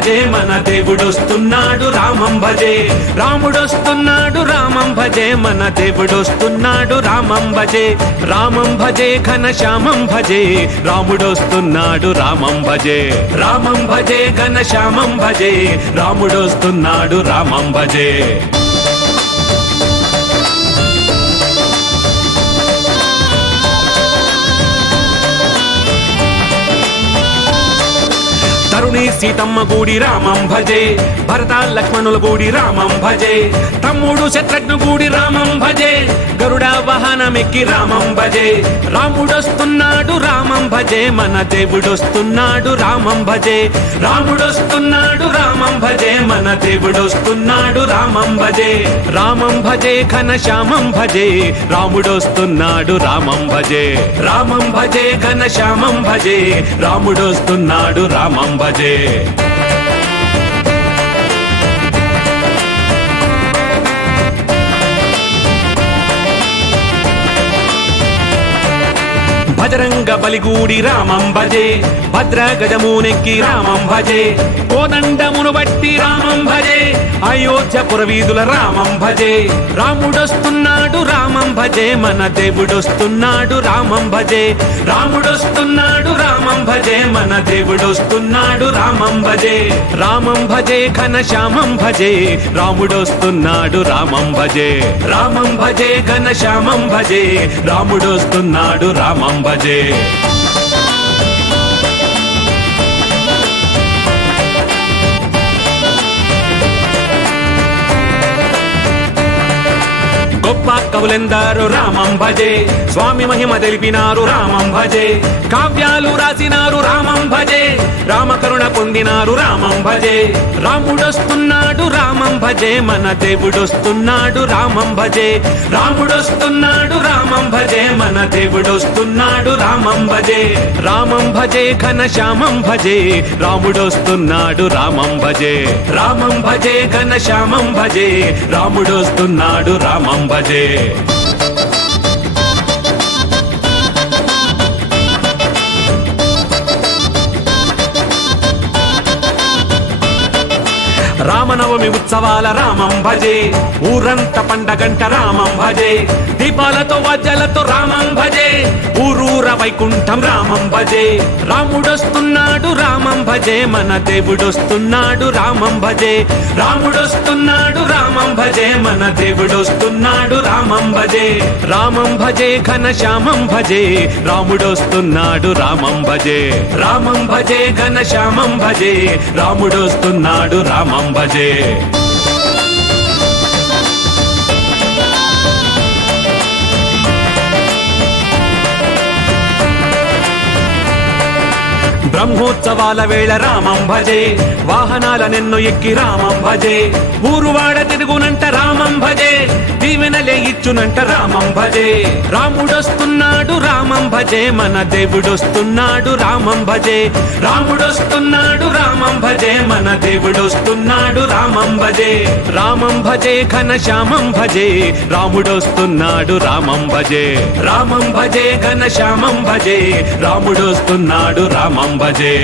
భజే మన దేవుడొస్తున్నాడు రామం భజే. రాముడొస్తున్నాడు రామం భజే మన దేవుడొస్తున్నాడు రామం భజే. రామం భజే ఘన శ్యామం భజే. రాముడొస్తున్నాడు రామం భజే. రామం భజే ఘన శ్యామం భజే. రాముడొస్తున్నాడు రామం భజే. తరుణి సీతమ్మ గూడి రామం భజే భరత లక్ష్మణుల గూడి రామం భజే తమ్ముడు శత్రుఘ్ను గూడి రామం భజే గరుడ వాహనమెక్కి రామం భజే రాముడొస్తున్నాడు రామం భజే మన దేవుడొస్తున్నాడు రామం భజే రాముడొస్తున్నాడు రామం భజే మన దేవుడొస్తున్నాడు రామం భజే రామం భజే ఘన శ్యామం భజే రాముడొస్తున్నాడు రామం భజే రామం భజే ఘన శ్యామం భజే రాముడొస్తున్నాడు రామం భజే বাজে భజరంగ బలిగూడి రామం భజే. భద్రగజమునెక్కి రామం భజే. కోదండమును బట్టి రామం భజే. అయోధ్య పురవీధుల రామం భజే. రాముడొస్తున్నాడు రామం భజే. మన దేవుడొస్తున్నాడు రామం భజే. రాముడొస్తున్నాడు రామం భజే. మన దేవుడొస్తున్నాడు రామం భజే. రామం భజే ఘన శ్యామం భజే. రాముడొస్తున్నాడు రామం భజే. రామం భజే ఘన శ్యామం భజే. రాముడొస్తున్నాడు రామం భజే గొప్ప కవులెందారు రామం భజే. స్వామి మహిమ తెలిపినారు రామం భజే. కావ్యాలు రాసినారు రామం భజే. రామకరుణ పొందినారు రామం భజే. రాముడొస్తున్నాడు రామం భజే. మన దేవుడొస్తున్నాడు రామం భజే. రాముడొస్తున్నాడు రామం భజే. మన దేవుడొస్తున్నాడు రామం భజే రామం భజే ఘన శ్యామం భజే రాముడొస్తున్నాడు రామం భజే. రామం భజే ఘన శ్యామం భజే రాముడొస్తున్నాడు రామం భజే. నవమి ఉత్సవాల రామం భజే ఊరంత పండగంట రామం భజే దీపాలతో వజ్జలతో రామం భజే ఊరూర వైకుంఠం రామం భజే రాముడొస్తున్నాడు రామం భజే మన దేవుడొస్తున్నాడు రామం భజే రాముడొస్తున్నాడు రామం భజే మన దేవుడొస్తున్నాడు రామం భజే రామం భజే ఘన శ్యామం భజే రాముడొస్తున్నాడు రామం భజే రామం భజే ఘన శ్యామం భజే రాముడొస్తున్నాడు రామం భజే బ్రహ్మోత్సవాల వేళ రామం భజే వాహనాల నిన్ను ఎక్కి రామం భజే ఊరువాడ తిరుగునంట రామం భజే దీవెనలే ఇచ్చునంట రామం భజే. రాముడొస్తున్నాడు రామం భజే మన దేవుడొస్తున్నాడు రామం భజే. రాముడొస్తున్నాడు రామం భజే మన దేవుడొస్తున్నాడు రామం భజే రామం భజే ఘన శ్యామం భజే. రాముడొస్తున్నాడు రామం భజే. రామం భజే ఘన శ్యామం భజే. రాముడొస్తున్నాడు రామం భజే.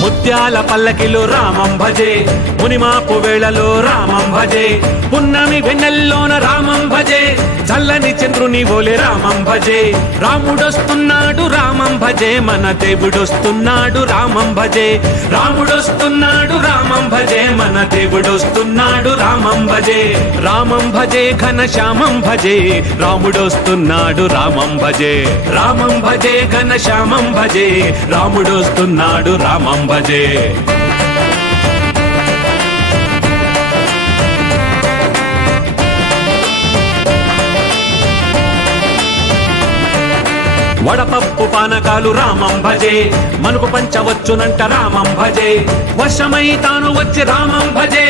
ముత్యాల పల్లకిలో రామం భజే మునిమాపు వేళలో రామం భజే. పున్నమి వెన్నెల్లోన రామం భజే. చల్లని చంద్రుని ఓలే రామం భజే. రాముడొస్తున్నాడు రామం భజే. మన దేవుడొస్తున్నాడు రామం భజే. రాముడొస్తున్నాడు రామం భజే. మన దేవుడొస్తున్నాడు రామం భజే. రామం భజే ఘన శ్యామం భజే. రాముడొస్తున్నాడు రామం భజే. రామం భజే ఘన శ్యామం భజే. రాముడొస్తున్నాడు రామం భజే. வடப వడపప్పు పానకాలు రామం భజే మనకు పంచవచ్చునంట రామం భజే వర్షమై తాను వచ్చి రామం భజే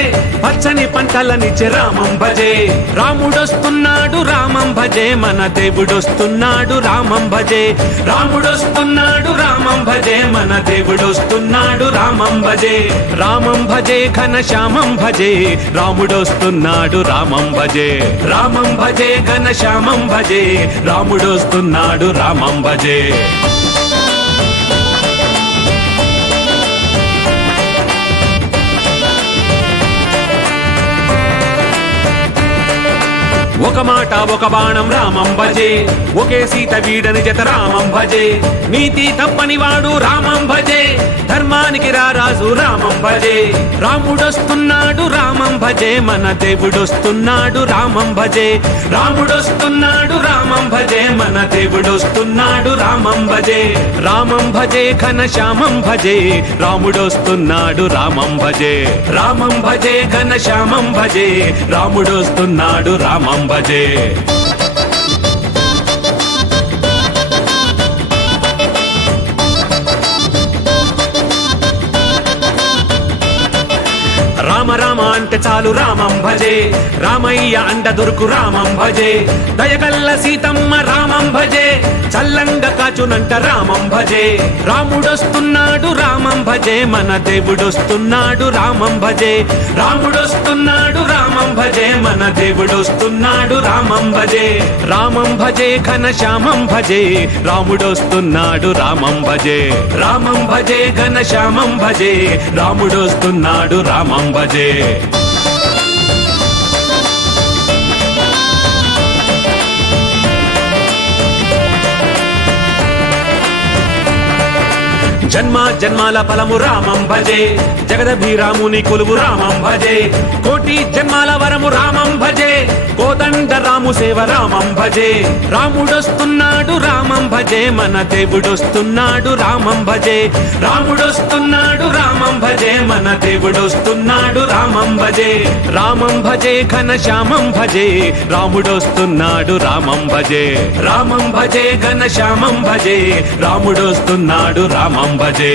పచ్చని పంటలనిచ్చి రామం భజే రాముడొస్తున్నాడు రామం భజే మన దేవుడొస్తున్నాడు రామం భజే రాముడొస్తున్నాడు రామం భజే మన దేవుడొస్తున్నాడు రామం భజే రామం భజే ఘన శ్యామం భజే రాముడొస్తున్నాడు రామం భజే రామం భజే ఘన శ్యామం భజే రాముడొస్తున్నాడు రామం భజే ఒక మాట ఒక బాణం రామం భజే. ఒకే సీత వీడని జత రామం భజే. నీతి తప్పని వాడు రామం భజే. రారాజు రామం భజే. రాముడొస్తున్నాడు రామం భజే. మన దేవుడొస్తున్నాడు రామం భజే. రాముడొస్తున్నాడు రామం భజే. మన దేవుడొస్తున్నాడు రామం భజే. రామం భజే ఘన శ్యామం భజే. రాముడొస్తున్నాడు రామం భజే. రామం భజే ఘన శ్యామం భజే. రాముడొస్తున్నాడు రామం భజే. అంటే చాలు రామం భజే రామయ్య అండ దొరుకు రామం భజే దయగల్ల సీతమ్మ రామం భజే చల్లంగా కాచునంట రామం భజే రాముడొస్తున్నాడు రామం భజే మన దేవుడొస్తున్నాడు రామం భజే రాముడొస్తున్నాడు రామం భజే మన దేవుడొస్తున్నాడు రామం భజే రామం భజే ఘన శ్యామం భజే రాముడొస్తున్నాడు రామం భజే రామం భజే ఘన శ్యామం భజే రాముడొస్తున్నాడు రామం భజే జన్మ జన్మాల ఫలము రామం భజే. జగదభిరాముని కొలువు రామం భజే. కోటి జన్మాల వరము రామం భజే. కోదండ రాము సేవ రామం భజే. రాముడొస్తున్నాడు రామం భజే. మన దేవుడొస్తున్నాడు రామం భజే. రాముడొస్తున్నాడు రామం భజే. మన దేవుడొస్తున్నాడు రామం భజే. రామం భజే ఘన శ్యామం భజే. రాముడొస్తున్నాడు రామం భజే. రామం భజే ఘన శ్యామం భజే. రాముడొస్తున్నాడు రామం భజే